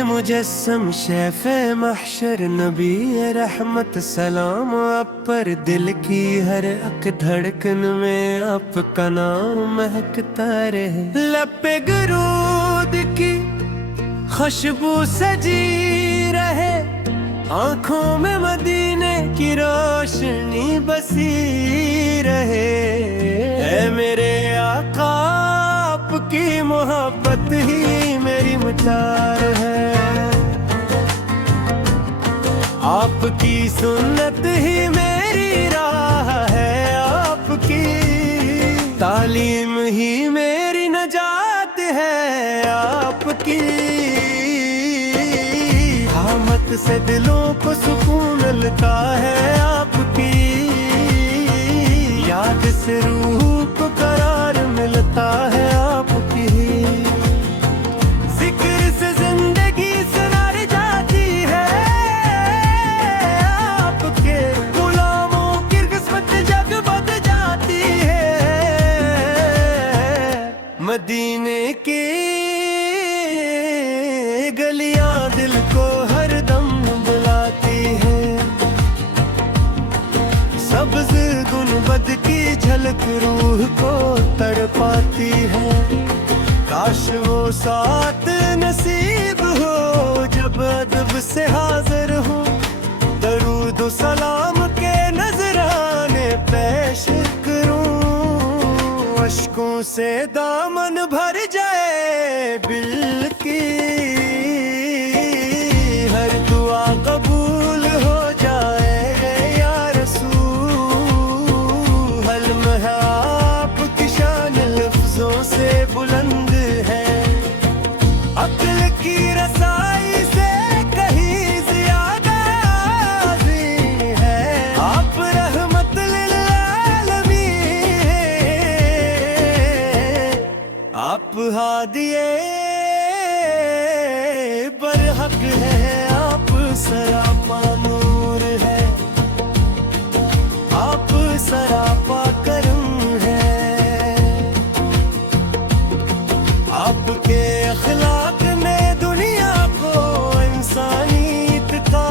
मुजस्सम शैफ़े महशर नबी रहमत सलाम आप पर। दिल की हर अक धड़कन में आपका नाम महकता रहे। लब पे दुरूद की खुशबू सजी रहे, आँखों में मदीने की रोशनी बसी रहे। ऐ मेरे आका आपकी मोहब्बत ही मेरी मचार है, आपकी सुन्नत ही मेरी राह है, आपकी तालीम ही मेरी नजात है, आपकी रहमत से दिलों को सुकून मिलता है, आपकी याद से रूह को करार मिलता है, आपकी जिक्र से जिंदगी सुनार जाती है, आपके गुलामों की किस्मत जग बद जाती है। मदीने की गलियां दिल को हरदम बुलाती है, सब्ज गुनबद की झलक रूह को तड़पाती है। काश वो साथ नसीब हो जब अदब से हाजिर हो, दरूद सलाम के नजराने पेश करूं। अश्कों से दामन भर जाए बिल की, हर दुआ कबूल हो जाए या रसूल। हल्म है आपकी शान लफ्जों से बुलंद है, अक्ल की रसाई से कहीं ज्यादा आज़ीम है। आप रहमत लिल आलमीन, आप हादिए बरहक है, आप सरापा नूर है, आप सरापा करम है। आपके अखलाक ने दुनिया को इंसानियत का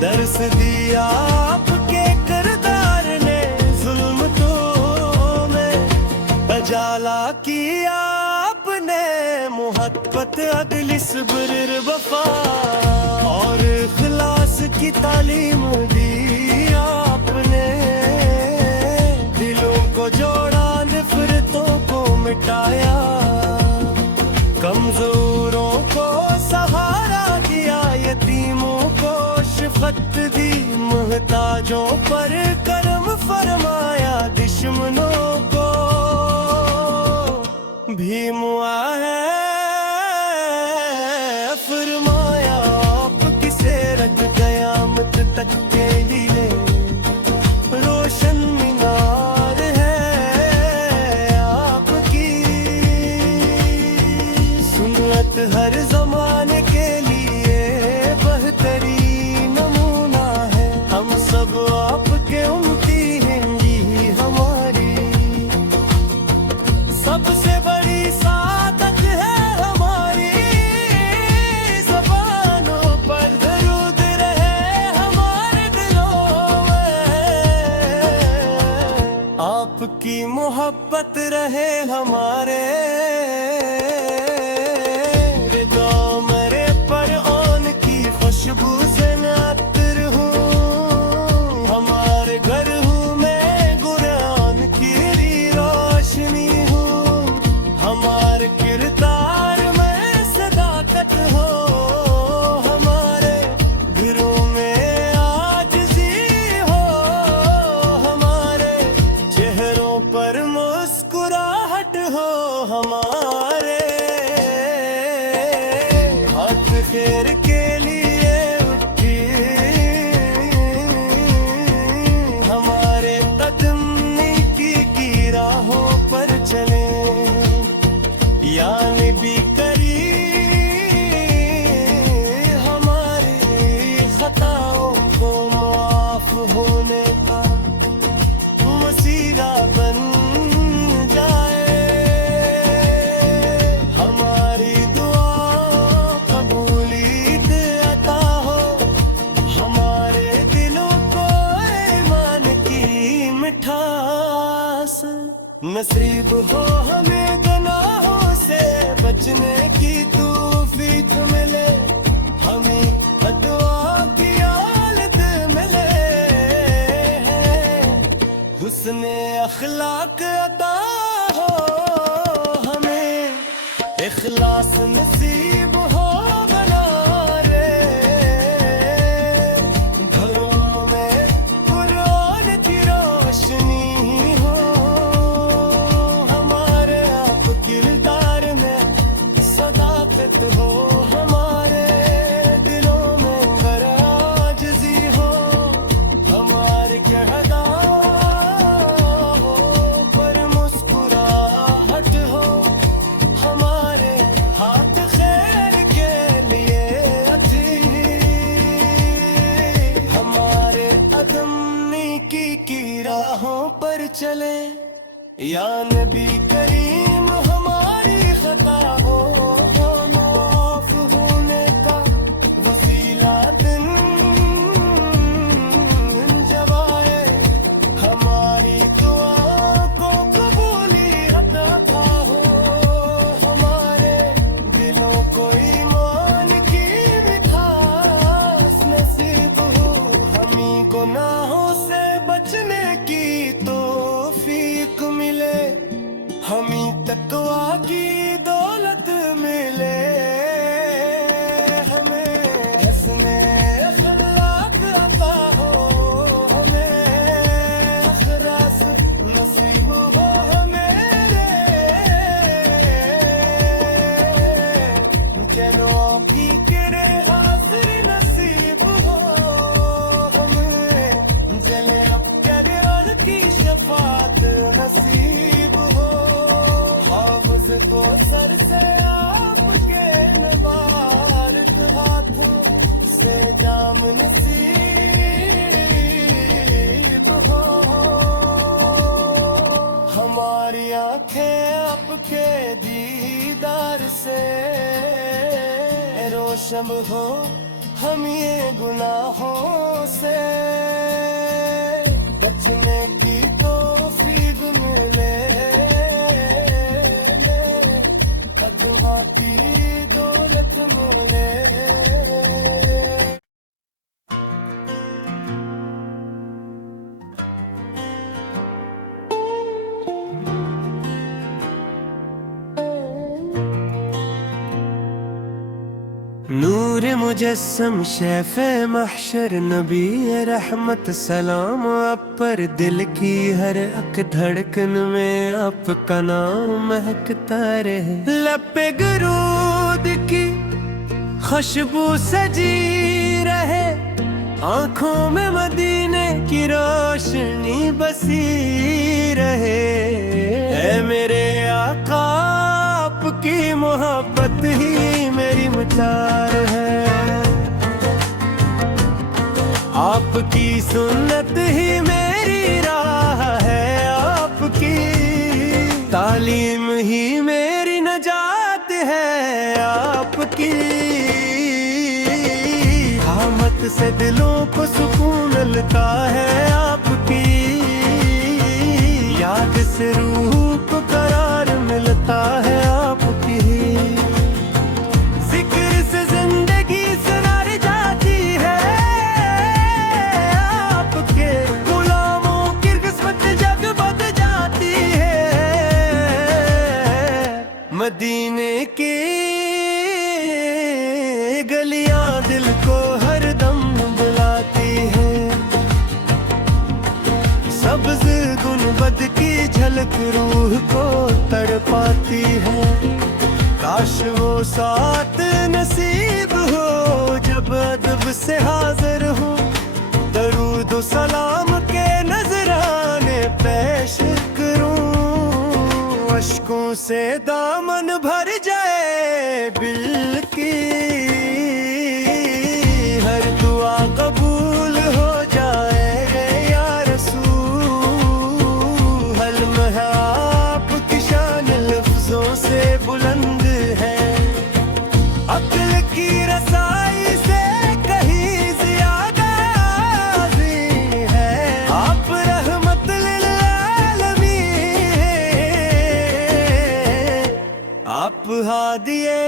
दर्स दिया, आपके किरदार ने जुल्म तो में उजाला किया। आपने मोहब्बत अदल सब्र वफा और इखलास की तालीम दी आपने। दिलों को जोड़ा, नफरतों को मिटाया, कमजोरों को सहारा दिया, यतीमों को शफकत दी, मुहताजों पर करम फरमाया, दुश्मनों को भी मुआ है फरमाया। आपकी सेरत क़यामत तक के लिए रोशन मीनार है, आपकी सुन्नत हर ज़माने के लिए बेहतरीन नमूना है। हम सब आपके उम्मती हैं जी हमारी, सबसे बड़ी सादत है हमारी। ज़बानों पर दरूद रहे हमारे दिलों में, आपकी मोहब्बत रहे हमारे। रिदा मेरे पर आन की खुशबू से नातर हूँ, हमारे घर हूँ मैं कुरान की रोशनी हूँ, हमारे किरदार में सदाकत हो, हमारे घरों में आजिज़ी हो, हमारे चेहरों पर मुस्कुराहट हो, हमारे नसीब हो हमें गुनाहों से बचने की तौफीक मिले, हमें दुआ की हालत मिले, हुस्ने अखलाक अता हो हमें, इखलास नसीब हो बना रे, घरों में कुरान की रोशनी हो हमारे, आप किरदार में सदाकत हो हमारे, दिलों में आजिज़ी हो हमारे, कहदा हो पर मुस्कुराहट हो हमारे, हाथ खैर के लिए अथी, हमारे अदम नेकी की राहों पर चले, या नबी करीम हमारी खता हो माफ होने का वसीला दिन जब आए, हमारी दुआ को कबूली अता हो हमारे, दिलों को ईमान की मिठास नसीब हो, हमें गुनाहों से बचने की तौफीक मिले, हमें तकवा की दौलत मिले, हमें हस्ने अखलाक अता हो हमें, इखलास नसीब हो हमें, जनों की किरे हाजिर नसीब हो हमें, जले अब प्यारे की शफात नसीब हो, हाफ़िज़ को सर से आपके मुबारक हाथों से जाम नसीब हो, हमारी आंखें आपके दीदार से रोशन हो, हम ये गुनाहों से बचने की तौफीक मिले, बदुआ की दौलत मिले। नूर मुजस्सम शैफ़े महशर नबी रहमत सलाम आप पर, दिल की हर अक धड़कन में आपका नाम महकता रहे, लब पे गुरूद की खुशबू सजी रहे, आँखों में मदीने की रोशनी बसी रहे, ऐ मेरे आका आपकी मोहब्बत ही मेरी मचार है, आपकी सुन्नत ही मेरी राह है, आपकी तालीम ही मेरी नजात है, आपकी रहमत से दिलों को सुकून मिलता है, आपकी याद से रूह को करार मिलता है, आपकी जिक्र से जिंदगी सुनार जाती है, आपके गुलामों की किस्मत जग बद जाती है, मदीने की गलियां दिल को हरदम बुलाती है, सब्ज़ गुनबद की झलक रूह को तड़पाती है, काश वो साथ नसीब हो जब अदब से हाजिर हो, दरूद सलाम के नजराने पेश करूं, अश्कों से दामन भर जाए बिल की, हर दुआ कबूल हो जाए या रसूल, हल्म है आपकी शान लफ्जों से बुलंद है, अक्ल की रसाई से कहीं ज्यादा आज़ी है, आप रहमत लिल आलमीन दिए,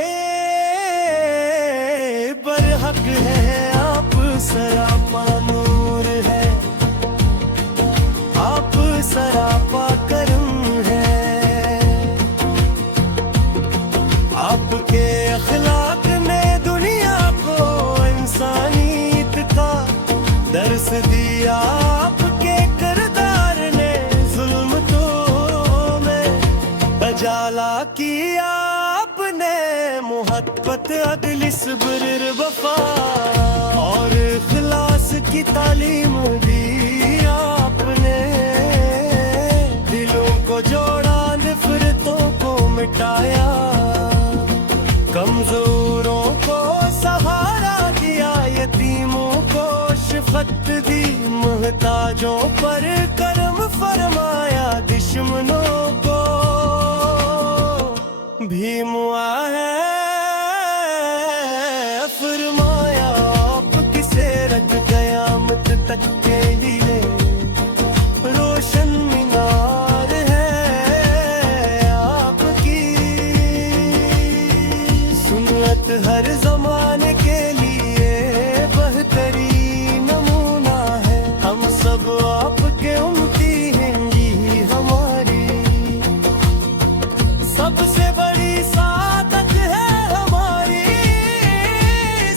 बरहक है आप सरापा नूर है, आप सरापा करम है। आपके अखलाक ने दुनिया को इंसानियत का दर्स दिया, आपके किरदार ने जुल्म तो में उजाला किया, आपने मोहब्बत अदल सब्र वफा और इखलास की तालीम दी। आपने दिलों को जोड़ा, नफरतों को मिटाया, कमजोरों को सहारा दिया, यतीमों को शफकत दी, मुहताजों पर करम फरमाया, दुश्मनों को भी मुआ है फरमाया। आपकी सेरत कयामत तक के लिए रोशन मीनार है आपकी, सुन्नत हर जमाने के लिए बेहतरीन नमूना है। हम सब आपके उम्मती हैं, ये हमारी सबसे बड़ी सादत है हमारी,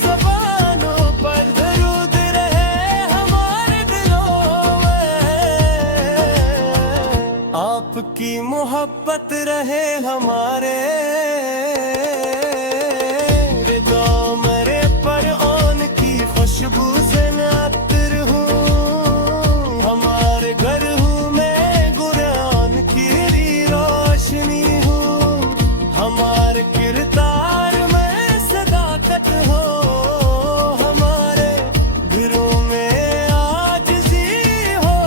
ज़बानों पर दरूद रहे हमारे दिलों में, आपकी मोहब्बत रहे हमारे रिदों मेरे पर आन की खुशबू से नातर हूँ, हमारे घर हूँ मैं कुरान की रोशनी हूँ, हमारे किरदार में सदाकत हो, हमारे घरों में आजिज़ी हो,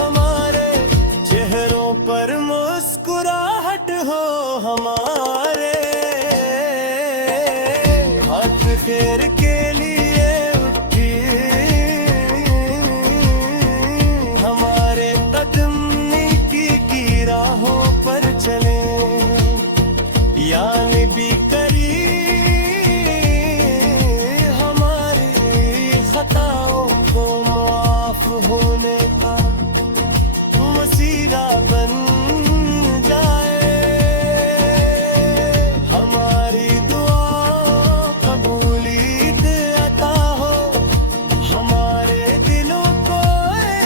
हमारे चेहरों पर मुस्कुराहट हो, हमारे हाथ खैर के लिए उठी, हमारे कदम नेकी की राहों पर चले, यानी भी करी हमारी खताओं को माफ होने का वसीला बन जाए, हमारी दुआ कबूलियत अता हो, हमारे दिलों को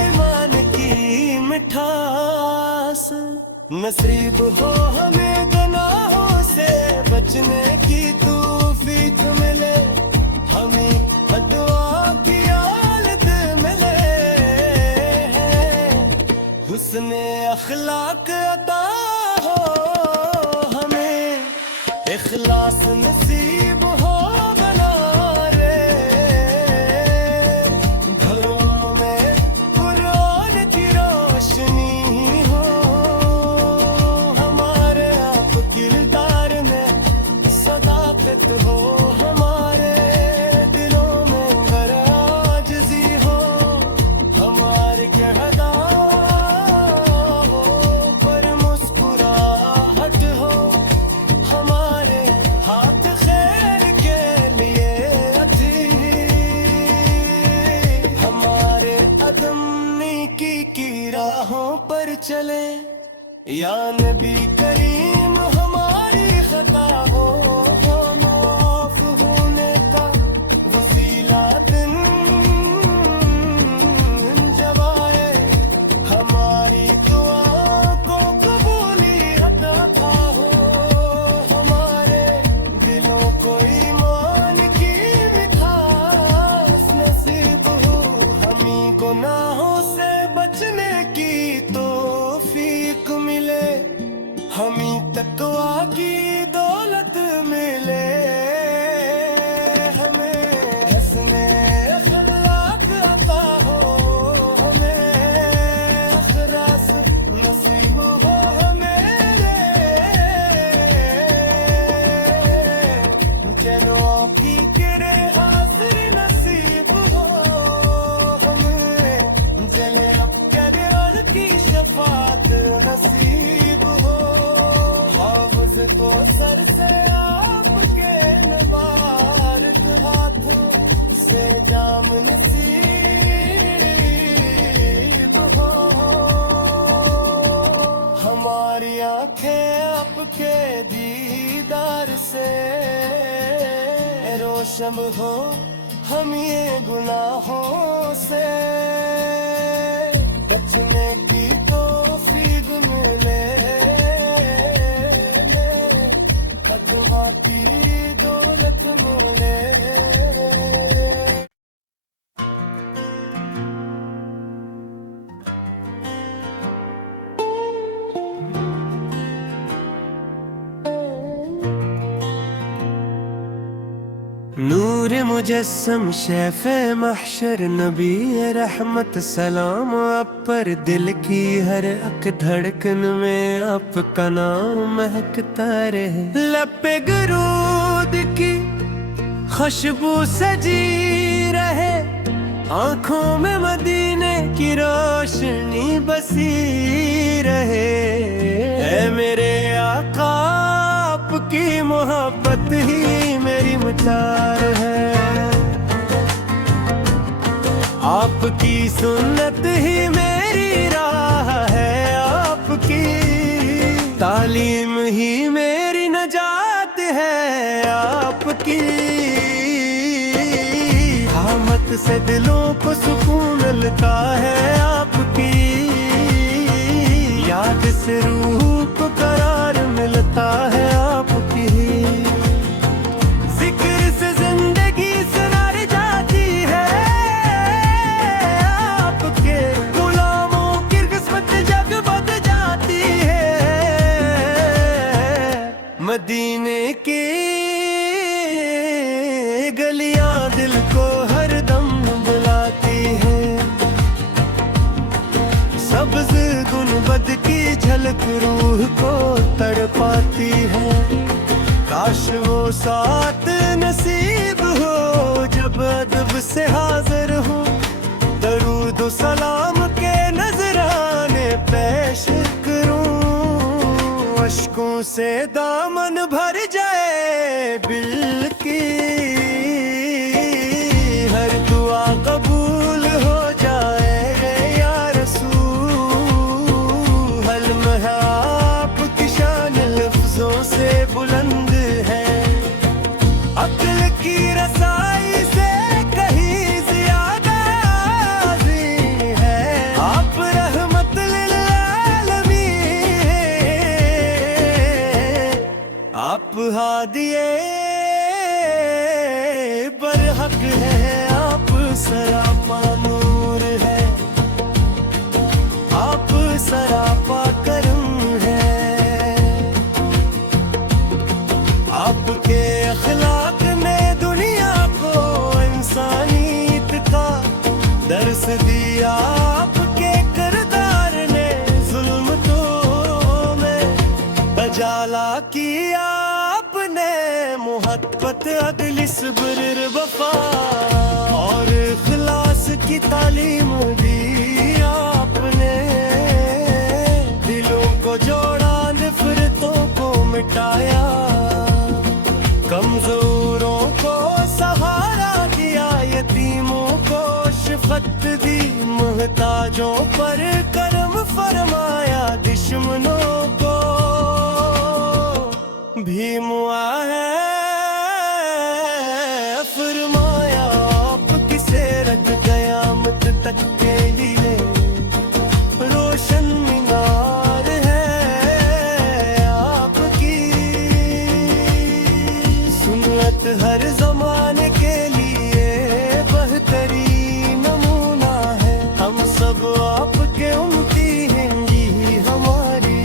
ईमान की मिठास नसीब हो, हमें गुनाहों से बचने की तौफीक मिले, हमें दुआ की हालत मिले, हुस्ने अखलाक अता हो, हमें इखलास नसीब हो बना रे, घरों में कुरान की रोशनी हो, हमारे आप किरदार में सदाकत हो, हमारे दिलों में गर आजिज़ी हो, हमारे किरदारों पर मुस्कुराहट हो, हमारे हाथ खैर के लिए अथी, हमारे कदम नेकी की राहों पर चले, या नबी करीम हमारी खता हो, माफ होने का वसीला दिन जब आए, हमारी दुआ को कबूलियत अता हो, हमारे दिलों को ईमान की मिठास नसीब हो, हमी गुनाहों से बचने की तौफीक मिले, हमी के दीदार से रोशन हो हम ये गुनाहों से, बचने की तौफीक मिले, कदमाती दौलत मिले। नूर मुजस्सम शैफ़े महशर नबी रहमत सलाम आप पर, दिल की हर अक धड़कन में आपका नाम महकता रहे। लब पे गुरूद की खुशबू सजी रहे, आँखों में मदीने की रोशनी बसी रहे। ऐ मेरे आका आपकी मोहब्बत ही मेरी मचार है, आपकी सुन्नत ही मेरी राह है, आपकी तालीम ही मेरी नजात है, आपकी रहमत से दिलों को सुकून मिलता है, आपकी याद से रूह को करार मिलता है, आपकी जिक्र से जिंदगी सुनार जाती है, आपके गुलामों की किस्मत जग बद जाती है। मदीने की गलियां दिल को हरदम बुलाती है, सब्ज गुनबद की झलक रूह को तड़पाती है। काश वो साथ नसीब हो जब अदब से हाजिर हो, दरूद सलाम के नजराने पेश करूं, अश्कों से दामन भर जाए बिल की, हर दुआ कबूल हो जाए या रसूल। हल्म है आपकी शान लफ्जों से बुलंद है, अक्ल की रसाई से कहीं ज्यादा आज़ी है, आप रहमत लिल आलमीन, आप हादिए बरहक है, आप सरापा नूर है, आप सरापा करम है, आपके अखलाक ने दुनिया को इंसानियत का दर्स दिया, आपके किरदार ने जुल्मतों में उजाला किया, आपने मोहब्बत अदल सब्र वफा और इखलास की तालीम दी, आपने दिलों को जोड़ा नफरतों को मिटाया, कमजोरों को सहारा दिया, यतीमों को शफकत दी, मुहताजों पर करम फरमाया, दुश्मनों को भी मुआ है फरमाया। आपकी सेरत क़यामत तक के लिए रोशन मीनार है, आपकी सुन्नत हर ज़माने के लिए बेहतरीन नमूना है, हम सब आपके उम्मती हैं जी हमारी,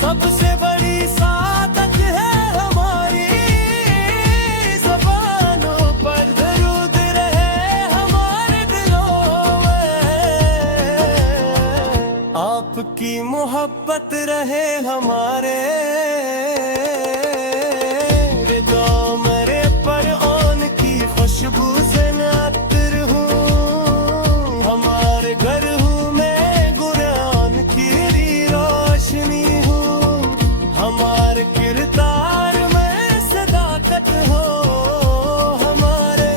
सबसे बड़ी सादत है हमारी, ज़बानों पर दरूद रहे हमारे दिलों में, आपकी मोहब्बत रहे हमारे रिदा मेरे पर आन की खुशबू से नातर हूँ, हमारे घर हूँ मैं कुरान की रोशनी हूँ, हमारे किरदार में सदाकत हो, हमारे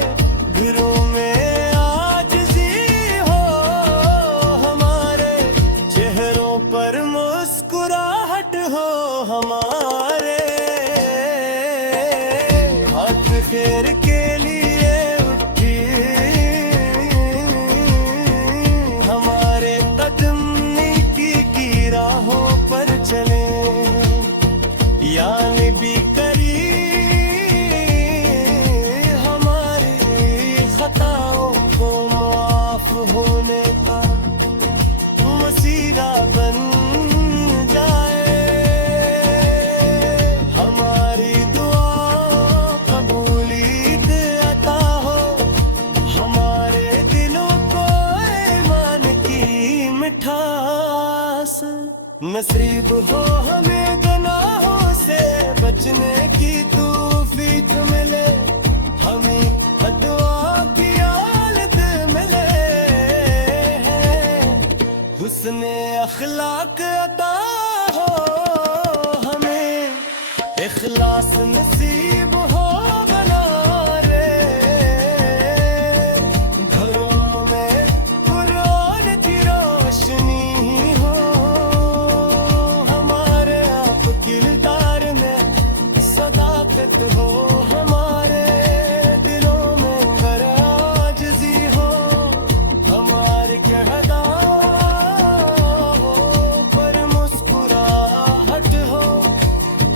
घरों में आजिज़ी हो, हमारे चेहरों पर मुस्कुराहट हो, नसीब हो हमें गुनाहों से बचने की तौफीक मिले, हमें दुआ की हालत मिले, हुस्ने अखलाक अता हो हमें, इखलास नसीब हो बना रे, घरों में कुरान की रोशनी हो, हमारे आप किरदार में सदाकत हो, हमारे दिलों में आजिज़ी हो, हमारे कहदाओं पर मुस्कुराहट हो,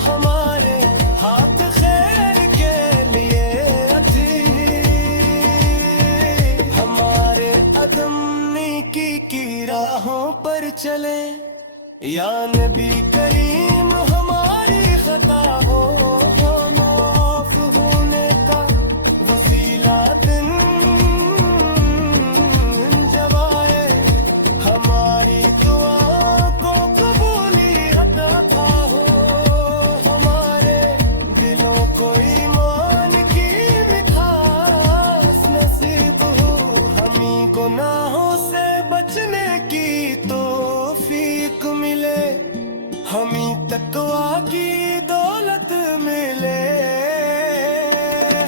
हमारे हाथ खैर के लिए अथी, हमारे अदम नेकी की राहों पर चले, या नबी करीम हमारी खता हो, माफ होने का वसीला दिन जब आए, हमारी दुआ को कबूली अता हो, हमारे दिलों को ईमान की मिठास नसीब हो, हमें गुनाहों से बचने की तौफीक मिले, हमें तकवा की दौलत मिले,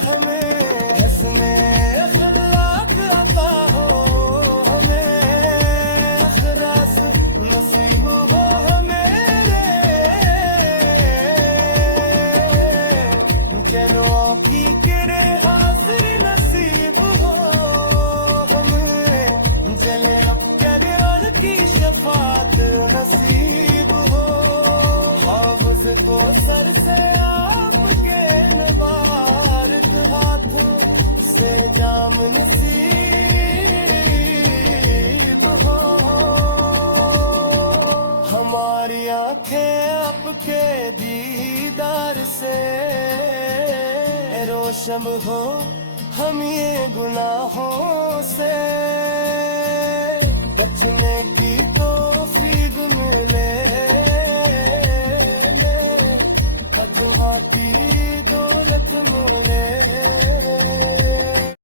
हमें हस्ने अखलाक अता हो, हमें इखलास नसीब हो हमें, जनों की किरे हाजिर नसीब हो हमें, जले अब कब्र की शफात नसीब हो, हाफ़िज़ को सर से आपके नबारक हाथों से जाम नसीब हो, हमारी आंखें आपके दीदार से रोशन हो, हम ये गुनाहों से बचने